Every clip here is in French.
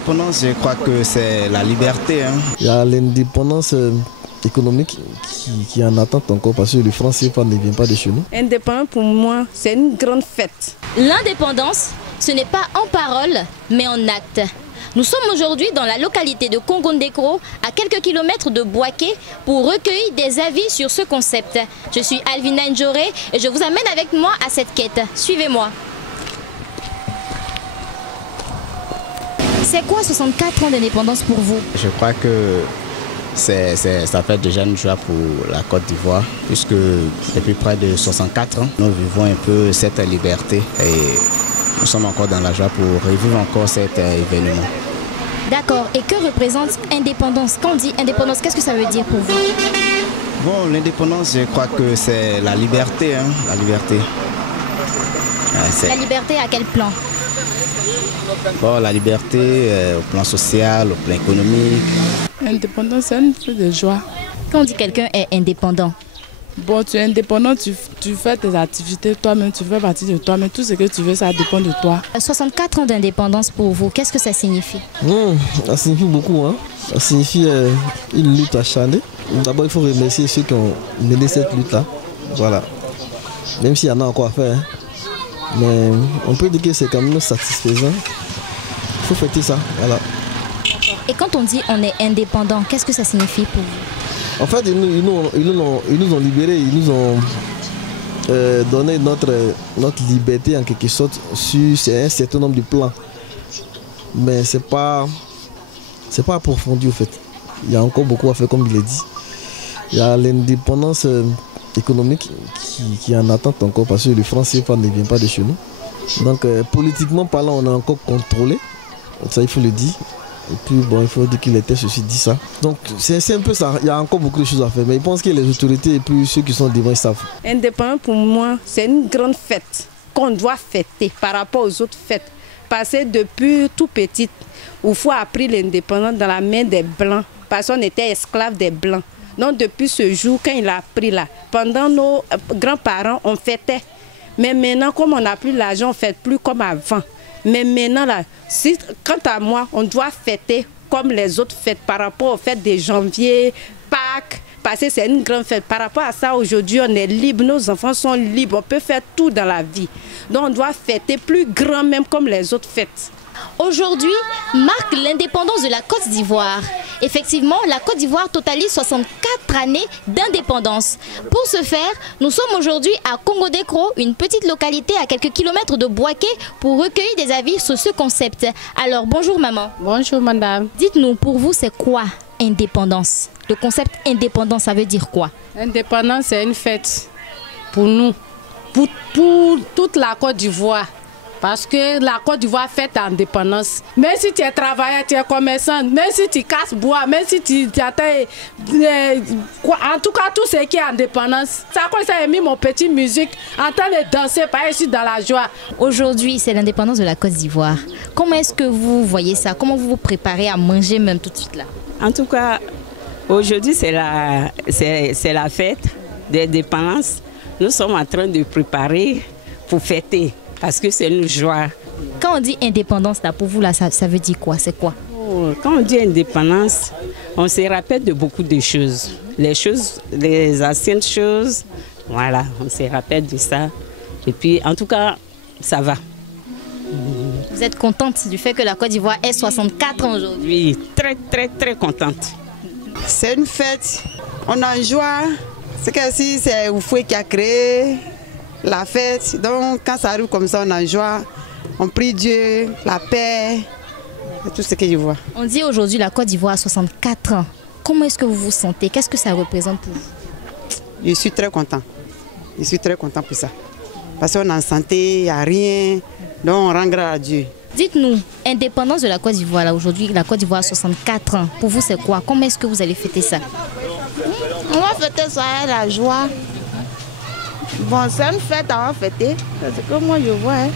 l'indépendance, je crois que c'est la liberté. Il y a l'indépendance économique qui en attend encore parce que le franc CFA ne vient pas de chez nous. Indépendance pour moi, c'est une grande fête. L'indépendance, ce n'est pas en parole, mais en acte. Nous sommes aujourd'hui dans la localité de Kongondekro, à quelques kilomètres de Bouaké, pour recueillir des avis sur ce concept. Je suis Alvina Njoré et je vous amène avec moi à cette quête. Suivez-moi. C'est quoi 64 ans d'indépendance pour vous? Je crois que ça fait déjà une joie pour la Côte d'Ivoire, puisque depuis près de 64 ans, nous vivons un peu cette liberté et nous sommes encore dans la joie pour revivre encore cet événement. D'accord. Et que représente indépendance? Quand on dit indépendance, qu'est-ce que ça veut dire pour vous? Bon, l'indépendance, je crois que c'est la liberté. La liberté. La liberté à quel plan? Bon, la liberté au plan social, au plan économique. L'indépendance, c'est une chose de joie. Quand on dit quelqu'un est indépendant? Bon, tu es indépendant, tu fais tes activités toi-même, tu fais partie de toi-même. Tout ce que tu veux, ça dépend de toi. 64 ans d'indépendance pour vous, qu'est-ce que ça signifie? Ça signifie beaucoup. Ça signifie une lutte acharnée. D'abord, il faut remercier ceux qui ont mené cette lutte-là. Voilà. Même s'il y en a encore à faire. Mais on peut dire que c'est quand même satisfaisant. Il faut fêter ça. Voilà. Et quand on dit on est indépendant, qu'est-ce que ça signifie pour vous? En fait, ils nous ont libérés, ils nous ont donné notre liberté en quelque sorte sur un certain nombre de plans. Mais c'est pas approfondi au fait. Il y a encore beaucoup à faire comme il est dit. Il y a l'indépendance économique qui en attend encore parce que le franc CFA ne vient pas de chez nous. Donc politiquement parlant, on est encore contrôlé. Ça, il faut le dire. Et puis bon, il faut dire que les tests aussi disent ça. Donc c'est un peu ça, il y a encore beaucoup de choses à faire. Mais je pense que les autorités et puis ceux qui sont devant, ils savent. Indépendance pour moi, c'est une grande fête qu'on doit fêter par rapport aux autres fêtes. Parce que depuis tout petit, Oufou a pris l'indépendance dans la main des Blancs. Parce qu'on était esclaves des Blancs. Donc depuis ce jour, quand il a pris là, pendant nos grands-parents, on fêtait. Mais maintenant, comme on n'a plus l'argent, on ne fête plus comme avant. Mais maintenant, là, quant à moi, on doit fêter comme les autres fêtes par rapport aux fêtes de janvier, Pâques, parce que c'est une grande fête. Par rapport à ça, aujourd'hui, on est libre, nos enfants sont libres, on peut faire tout dans la vie. Donc on doit fêter plus grand même comme les autres fêtes. Aujourd'hui marque l'indépendance de la Côte d'Ivoire. Effectivement, la Côte d'Ivoire totalise 64 années d'indépendance. Pour ce faire, nous sommes aujourd'hui à Kongondekro, une petite localité à quelques kilomètres de Bouaké, pour recueillir des avis sur ce concept. Alors, bonjour maman. Bonjour madame. Dites-nous, pour vous, c'est quoi indépendance? Le concept indépendance, ça veut dire quoi? Indépendance, c'est une fête pour nous, pour toute la Côte d'Ivoire. Parce que la Côte d'Ivoire fête l'indépendance. Même si tu es travailleur, tu es commerçant, même si tu casses bois, même si tu attends, en tout cas tout ce qui est indépendance. Ça comme ça, j'ai mis mon petit musique en train de danser, par ici dans la joie. Aujourd'hui, c'est l'indépendance de la Côte d'Ivoire. Comment est-ce que vous voyez ça? Comment vous vous préparez à manger même tout de suite là? En tout cas, aujourd'hui c'est la fête d'indépendance. Nous sommes en train de préparer pour fêter. Parce que c'est une joie. Quand on dit indépendance, là, pour vous, là, ça veut dire quoi? C'est quoi? Quand on dit indépendance, on se rappelle de beaucoup de choses. Les anciennes choses, voilà, on se rappelle de ça. Et puis, en tout cas, ça va. Vous êtes contente du fait que la Côte d'Ivoire ait 64 ans aujourd'hui? Oui, très, très, très contente. C'est une fête, on en joie. C'est que si c'est Oufoué qui a créé la fête, donc quand ça arrive comme ça, on en joie, on prie Dieu, la paix, et tout ce que je vois. On dit aujourd'hui la Côte d'Ivoire a 64 ans. Comment est-ce que vous vous sentez? Qu'est-ce que ça représente pour vous? Je suis très content. Je suis très content pour ça. Parce qu'on est en santé, il n'y a rien, donc on rend grâce à Dieu. Dites-nous, indépendance de la Côte d'Ivoire, là aujourd'hui, la Côte d'Ivoire a 64 ans. Pour vous, c'est quoi? Comment est-ce que vous allez fêter ça? On va fêter ça avec la joie. Bon, c'est une fête à fêter, c'est ce que moi je vois.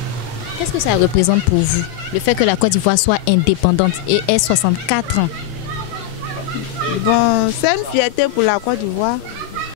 Qu'est-ce que ça représente pour vous, le fait que la Côte d'Ivoire soit indépendante et ait 64 ans? Bon, c'est une fierté pour la Côte d'Ivoire.